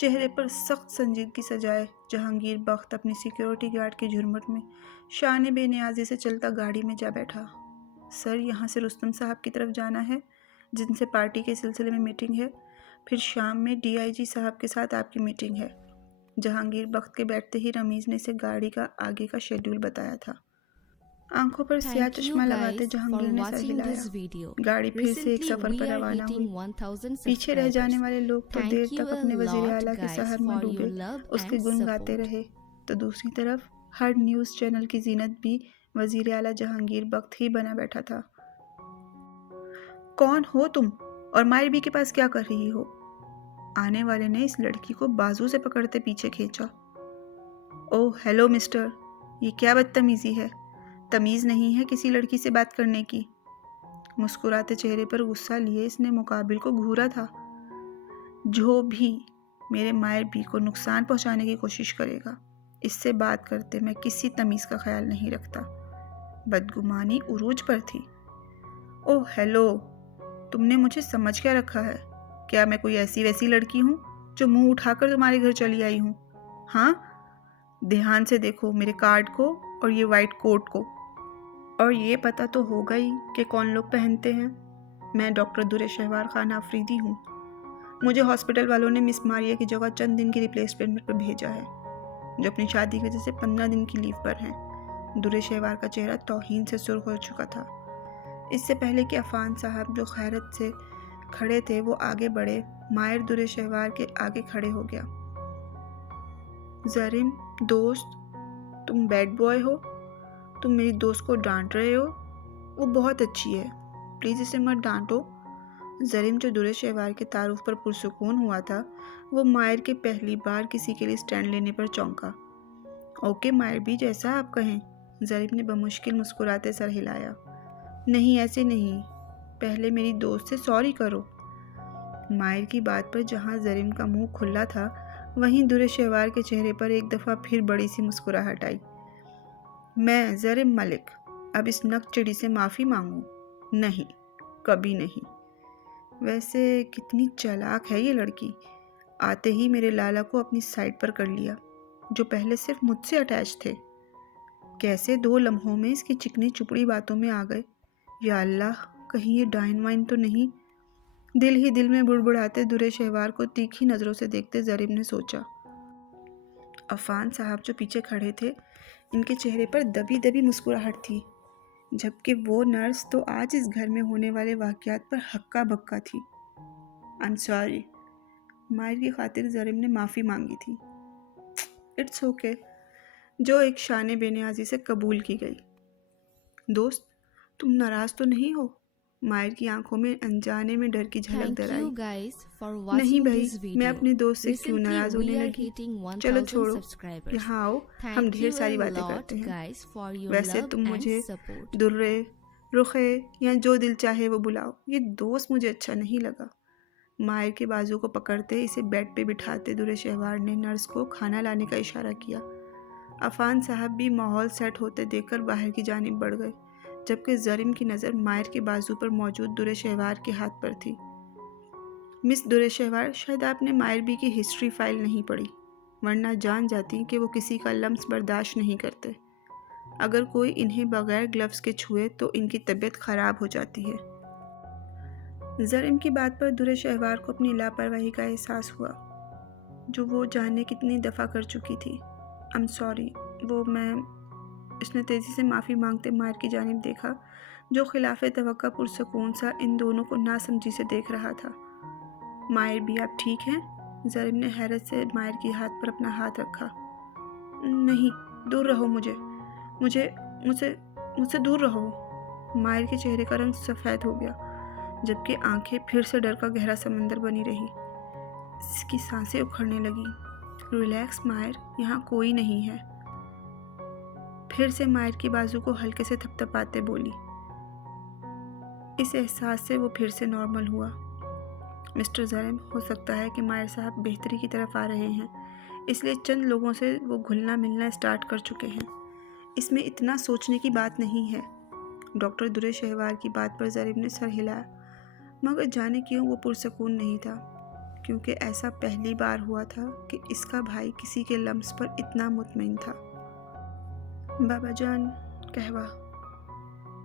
چہرے پر سخت سنجیدگی سجائے جہانگیر بخت اپنی سیکیورٹی گارڈ کی جھرمٹ میں شان بے نیازی سے چلتا گاڑی میں جا بیٹھا۔ سر، یہاں سے رستم صاحب کی طرف جانا ہے جن سے پارٹی کے سلسلے میں میٹنگ ہے، پھر شام میں DIG صاحب کے ساتھ آپ کی میٹنگ ہے۔ جہانگیر بخت کے بیٹھتے ہی رمیز نے اسے گاڑی کا آگے کا شیڈول بتایا تھا۔ آنکھوں پر سیاہ چشمہ لگاتے جہانگیر نے سر ہلایا۔ گاڑی پھر سے ایک سفر پر روانہ ہوئی۔ پیچھے رہ جانے والے لوگ تو دیر تک اپنے وزیر اعلیٰ کے سحر میں ڈوبے اس کے گن گاتے رہے، تو دوسری طرف ہر نیوز چینل کی زینت بھی وزیر اعلیٰ جہانگیر بخت ہی بنا بیٹھا تھا۔ کون ہو تم اور مائر بی کے پاس کیا کر رہی ہو؟ آنے والے نے اس لڑکی کو بازو سے پکڑتے پیچھے کھینچا۔ اوہ ہیلو مسٹر، یہ کیا بدتمیزی ہے؟ تمیز نہیں ہے کسی لڑکی سے بات کرنے کی؟ مسکراتے چہرے پر غصہ لیے اس نے مقابل کو گھورا تھا۔ جو بھی میرے مائر بی کو نقصان پہنچانے کی کوشش کرے گا، اس سے بات کرتے میں کسی تمیز کا خیال نہیں رکھتا۔ بدگمانی عروج پر تھی۔ اوہ ہیلو، تم نے مجھے سمجھ کیا رکھا ہے؟ کیا میں کوئی ایسی ویسی لڑکی ہوں جو منہ اٹھا کر تمہارے گھر چلی آئی ہوں؟ ہاں، دھیان سے دیکھو میرے کارڈ کو اور یہ وائٹ کوٹ کو، اور یہ پتہ تو ہوگا ہی کہ کون لوگ پہنتے ہیں۔ میں ڈاکٹر در شہوار خان آفریدی ہوں۔ مجھے ہاسپٹل والوں نے مس ماریا کی جگہ چند دن کی ریپلیسمنٹ پر بھیجا ہے، جو اپنی شادی کی وجہ سے 15 دن کی لیو پر ہیں۔ در شہوار کا چہرہ توہین سے سرخ ہو چکا تھا۔ اس سے پہلے کہ عفان صاحب جو خیرت سے کھڑے تھے وہ آگے بڑھے، مائر در شہوار کے آگے کھڑے ہو گیا۔ زریم دوست، تم بیڈ بوائے ہو؟ تم میری دوست کو ڈانٹ رہے ہو؟ وہ بہت اچھی ہے، پلیز اسے مت ڈانٹو۔ زریم جو در شہوار کے تعارف پر پرسکون ہوا تھا، وہ مائر کے پہلی بار کسی کے لیے سٹینڈ لینے پر چونکا۔ اوکے مائر بھی، جیسا آپ کہیں۔ زریم نے بمشکل مسکراتے سر ہلایا۔ نہیں، ایسے نہیں، پہلے میری دوست سے سوری کرو۔ مائر کی بات پر جہاں زریم کا منہ کھلا تھا، وہیں در شہوار کے چہرے پر ایک دفعہ پھر بڑی سی مسکراہٹ آئی۔ میں زریم ملک اب اس نک چڑی سے معافی مانگوں؟ نہیں، کبھی نہیں۔ ویسے کتنی چالاک ہے یہ لڑکی، آتے ہی میرے لالا کو اپنی سائڈ پر کر لیا، جو پہلے صرف مجھ سے اٹیچ تھے۔ کیسے 2 لمحوں میں اس کی چکنی چپڑی باتوں میں آ گئے۔ یا اللہ، کہیں یہ ڈائن وائن تو نہیں؟ دل ہی دل میں بڑبڑاتے در شہوار کو تیکھی نظروں سے دیکھتے زریم نے سوچا۔ عفان صاحب جو پیچھے کھڑے تھے، ان کے چہرے پر دبی دبی مسکراہٹ تھی، جبکہ وہ نرس تو آج اس گھر میں ہونے والے واقعات پر ہکا بکا تھی۔ I'm sorry، مائر کی خاطر زریم نے معافی مانگی تھی۔ اٹس اوکے، جو ایک شان بے نیازی سے قبول کی گئی۔ دوست، تم ناراض تو نہیں ہو؟ مائر کی آنکھوں میں انجانے میں ڈر کی جھلک در آئی۔ نہیں بھائی، میں اپنے دوست سے کیوں ناراض ہونے لگی؟ چلو چھوڑو، یہاں آؤ، ہم ڈھیر ساری باتیں کرتے ہیں۔ ویسے تم مجھے درے، رخے یا جو دل چاہے وہ بلاؤ، یہ دوست مجھے اچھا نہیں لگا۔ مائر کے بازو کو پکڑتے اسے بیڈ پہ بٹھاتے در شہوار نے نرس کو کھانا لانے کا اشارہ کیا۔ عفان صاحب بھی ماحول سیٹ ہوتے دیکھ کر باہر کی جانب بڑھ گئے، جبکہ زریم کی نظر مائر کے بازو پر موجود در شہوار کے ہاتھ پر تھی۔ مس در شہوار، شاید آپ نے مائر بی کی ہسٹری فائل نہیں پڑھی، ورنہ جان جاتی کہ وہ کسی کا لمس برداشت نہیں کرتے۔ اگر کوئی انہیں بغیر گلوز کے چھوئے تو ان کی طبیعت خراب ہو جاتی ہے۔ زریم کی بات پر در شہوار کو اپنی لاپرواہی کا احساس ہوا، جو وہ جانے کتنی دفعہ کر چکی تھی۔ I'm sorry، اس نے تیزی سے معافی مانگتے مائر کی جانب دیکھا، جو خلاف توقع پرسکون سا ان دونوں کو ناسمجھی سے دیکھ رہا تھا۔ مائر بھی، آپ ٹھیک ہیں؟ زریم نے حیرت سے مائر کے ہاتھ پر اپنا ہاتھ رکھا۔ نہیں، دور رہو، مجھ سے دور رہو۔ مائر کے چہرے کا رنگ سفید ہو گیا، جبکہ آنکھیں پھر سے ڈر کا گہرا سمندر بنی رہی۔ اس کی سانسیں اکھڑنے لگی۔ ریلیکس مائر، یہاں کوئی نہیں ہے۔ پھر سے مائر کی بازو کو ہلکے سے تھپتھپاتے بولی۔ اس احساس سے وہ پھر سے نارمل ہوا۔ مسٹر زریم، ہو سکتا ہے کہ مائر صاحب بہتری کی طرف آ رہے ہیں، اس لیے چند لوگوں سے وہ گھلنا ملنا اسٹارٹ کر چکے ہیں۔ اس میں اتنا سوچنے کی بات نہیں ہے۔ ڈاکٹر در شہوار کی بات پر زریم نے سر ہلایا، مگر جانے کیوں وہ پرسکون نہیں تھا۔ کیونکہ ایسا پہلی بار ہوا تھا کہ اس کا بھائی کسی کے لمس پر اتنا مطمئن تھا۔ بابا جان، قہوہ۔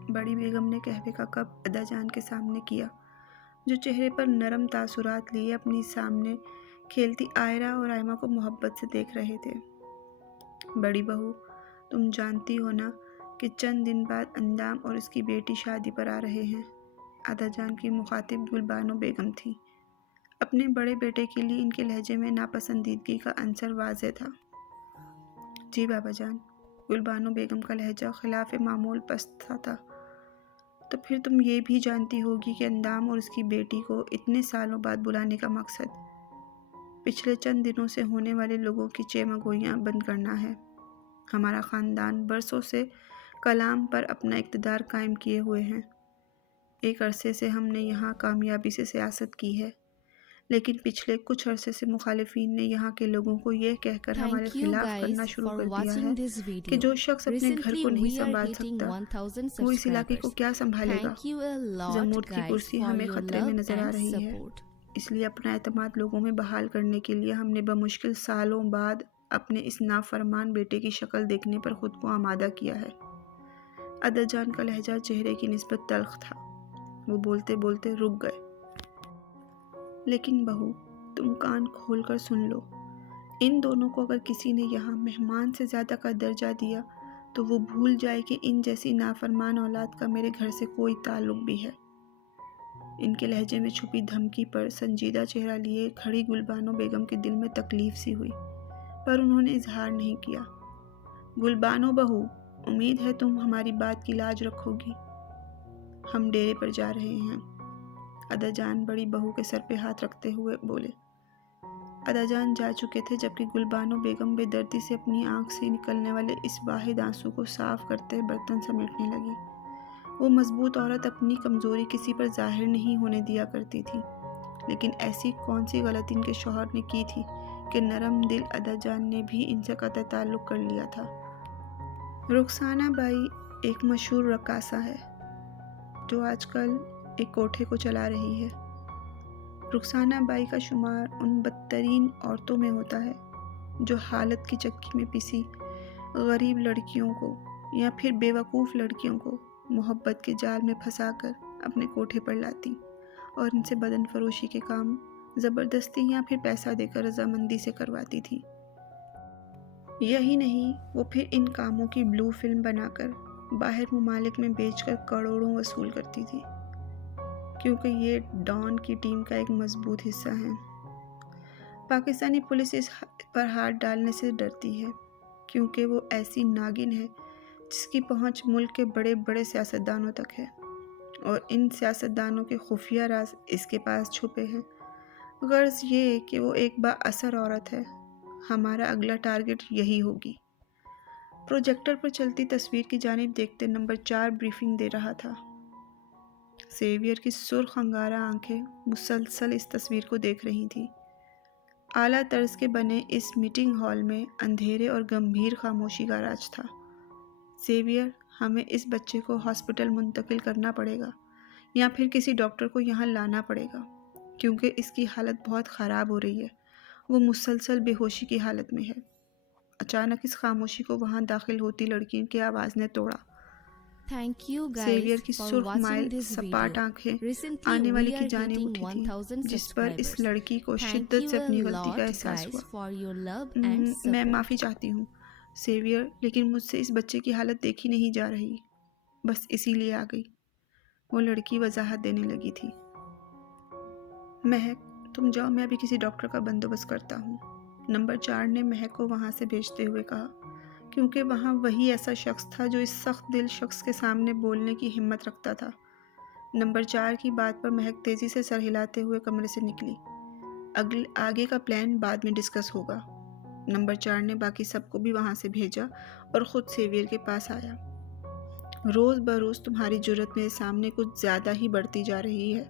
بڑی بیگم نے قہوے کا کپ ادا جان کے سامنے کیا، جو چہرے پر نرم تاثرات لیے اپنی سامنے کھیلتی آئرہ اور آئمہ کو محبت سے دیکھ رہے تھے۔ بڑی بہو، تم جانتی ہو نا کہ چند دن بعد اندام اور اس کی بیٹی شادی پر آ رہے ہیں۔ ادا جان کی مخاطب گلبانو بیگم تھی۔ اپنے بڑے بیٹے کے لیے ان کے لہجے میں ناپسندیدگی کا عنصر واضح تھا۔ جی بابا جان۔ گلبانو بیگم کا لہجہ خلاف معمول پست تھا۔ تو پھر تم یہ بھی جانتی ہوگی کہ اندام اور اس کی بیٹی کو اتنے سالوں بعد بلانے کا مقصد پچھلے چند دنوں سے ہونے والے لوگوں کی چیمگوئیاں بند کرنا ہے۔ ہمارا خاندان برسوں سے کلام پر اپنا اقتدار قائم کیے ہوئے ہیں۔ ایک عرصے سے ہم نے یہاں کامیابی سے سیاست کی ہے، لیکن پچھلے کچھ عرصے سے مخالفین نے یہاں کے لوگوں کو یہ کہہ کر ہمارے خلاف کرنا شروع کر دیا ہے کہ جو شخص اپنے گھر کو نہیں سنبھال سکتا وہ اس علاقے کو کیا سنبھالے گا۔ جمہور کی کرسی ہمیں خطرے میں نظر آ رہی ہے، اس لیے اپنا اعتماد لوگوں میں بحال کرنے کے لیے ہم نے بمشکل سالوں بعد اپنے اس نافرمان بیٹے کی شکل دیکھنے پر خود کو آمادہ کیا ہے۔ ادا جان کا لہجہ چہرے کی نسبت تلخ تھا۔ وہ بولتے بولتے رک گئے۔ لیکن بہو، تم کان کھول کر سن لو، ان دونوں کو اگر کسی نے یہاں مہمان سے زیادہ کا درجہ دیا تو وہ بھول جائے کہ ان جیسی نافرمان اولاد کا میرے گھر سے کوئی تعلق بھی ہے۔ ان کے لہجے میں چھپی دھمکی پر سنجیدہ چہرہ لیے کھڑی گلبانو بیگم کے دل میں تکلیف سی ہوئی، پر انہوں نے اظہار نہیں کیا۔ گلبانو بہو، امید ہے تم ہماری بات کی لاج رکھو گی۔ ہم ڈیرے پر جا رہے ہیں۔ ادا جان بڑی بہو کے سر پہ ہاتھ رکھتے ہوئے بولے۔ ادا جان جا چکے تھے جبکہ گلبانو بیگم بے دردی سے اپنی آنکھ سے نکلنے والے اس واحد آنسو کو صاف کرتے برتن سمیٹنے لگی۔ وہ مضبوط عورت اپنی کمزوری کسی پر ظاہر نہیں ہونے دیا کرتی تھی، لیکن ایسی کون سی غلطی ان کے شوہر نے کی تھی کہ نرم دل ادا جان نے بھی ان سے قطع تعلق کر لیا تھا۔ رخسانہ بائی ایک مشہور رقاصہ ہے جو آج کل ایک کوٹھے کو چلا رہی ہے۔ رخسانہ بائی کا شمار ان بدترین عورتوں میں ہوتا ہے جو حالت کی چکی میں پسی غریب لڑکیوں کو یا پھر بیوقوف لڑکیوں کو محبت کے جال میں پھنسا کر اپنے کوٹھے پر لاتی اور ان سے بدن فروشی کے کام زبردستی یا پھر پیسہ دے کر رضامندی سے کرواتی تھی۔ یہی نہیں، وہ پھر ان کاموں کی بلو فلم بنا کر باہر ممالک میں بیچ کر کروڑوں وصول کرتی تھی، کیونکہ یہ ڈان کی ٹیم کا ایک مضبوط حصہ ہے۔ پاکستانی پولیس اس پر ہاتھ ڈالنے سے ڈرتی ہے کیونکہ وہ ایسی ناگن ہے جس کی پہنچ ملک کے بڑے بڑے سیاستدانوں تک ہے، اور ان سیاستدانوں کے خفیہ راز اس کے پاس چھپے ہیں۔ غرض یہ کہ وہ ایک با اثر عورت ہے۔ ہمارا اگلا ٹارگٹ یہی ہوگی۔ پروجیکٹر پر چلتی تصویر کی جانب دیکھتے نمبر 4 بریفنگ دے رہا تھا۔ سیویئر کی سرخ انگارہ آنکھیں مسلسل اس تصویر کو دیکھ رہی تھیں۔ اعلیٰ طرز کے بنے اس میٹنگ ہال میں اندھیرے اور گمبھیر خاموشی کا راج تھا۔ سیویئر، ہمیں اس بچے کو ہاسپٹل منتقل کرنا پڑے گا یا پھر کسی ڈاکٹر کو یہاں لانا پڑے گا، کیونکہ اس کی حالت بہت خراب ہو رہی ہے۔ وہ مسلسل بے ہوشی کی حالت میں ہے۔ اچانک اس خاموشی کو وہاں داخل ہوتی لڑکی کی آواز نے توڑا۔ سیویئر کی سرخ مائل سپاٹ آنکھیں آنے والی کی جانب اٹھی تھیں، جس پر اس لڑکی کو شدت سے اپنی غلطی کا احساس ہوا۔ میں معافی چاہتی ہوں سیویئر، لیکن مجھ سے اس بچے کی حالت دیکھی نہیں جا رہی، بس اسی لیے آ گئی۔ وہ لڑکی وضاحت دینے لگی تھی۔ مہک، تم جاؤ، میں ابھی کسی ڈاکٹر کا بندوبست کرتا ہوں، نمبر 4 نے مہک کو وہاں سے بھیجتے ہوئے کہا، کیونکہ وہاں وہی ایسا شخص تھا جو اس سخت دل شخص کے سامنے بولنے کی ہمت رکھتا تھا۔ نمبر 4 کی بات پر مہک تیزی سے سر ہلاتے ہوئے کمرے سے نکلی۔ آگے کا پلان بعد میں ڈسکس ہوگا۔ نمبر 4 نے باقی سب کو بھی وہاں سے بھیجا اور خود سیویئر کے پاس آیا۔ روز بروز تمہاری جرت میرے سامنے کچھ زیادہ ہی بڑھتی جا رہی ہے۔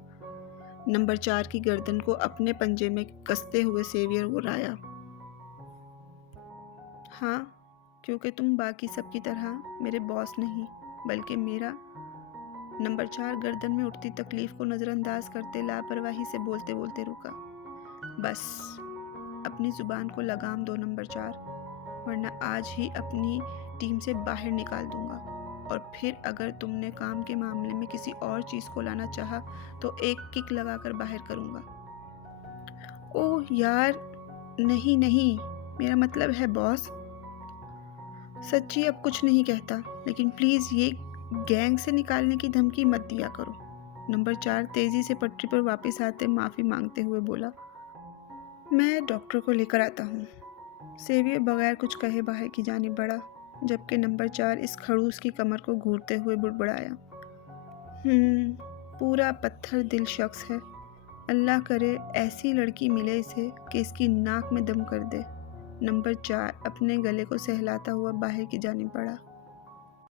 نمبر 4 کی گردن کو اپنے پنجے میں کستے ہوئے سیویئر غرایا۔ ہاں، کیونکہ تم باقی سب کی طرح میرے باس نہیں بلکہ میرا۔ نمبر 4 گردن میں اٹھتی تکلیف کو نظر انداز کرتے لاپرواہی سے بولتے بولتے رکا۔ بس اپنی زبان کو لگام دو نمبر 4، ورنہ آج ہی اپنی ٹیم سے باہر نکال دوں گا، اور پھر اگر تم نے کام کے معاملے میں کسی اور چیز کو لانا چاہا تو ایک کک لگا کر باہر کروں گا۔ اوہ یار، نہیں، میرا مطلب ہے باس۔ سچی اب کچھ نہیں کہتا، لیکن پلیز یہ گینگ سے نکالنے کی دھمکی مت دیا کرو۔ نمبر 4 تیزی سے پٹری پر واپس آتے معافی مانگتے ہوئے بولا، میں ڈاکٹر کو لے کر آتا ہوں۔ سیویئر بغیر کچھ کہے باہر کی جانب بڑھا، جبکہ نمبر 4 اس کھڑوس کی کمر کو گھورتے ہوئے بڑبڑایا، پورا پتھر دل شخص ہے، اللہ کرے ایسی لڑکی ملے اسے کہ اس کی ناک میں دم کر دے۔ نمبر 4 اپنے گلے کو سہلاتا ہوا باہر کی جانب بڑھا۔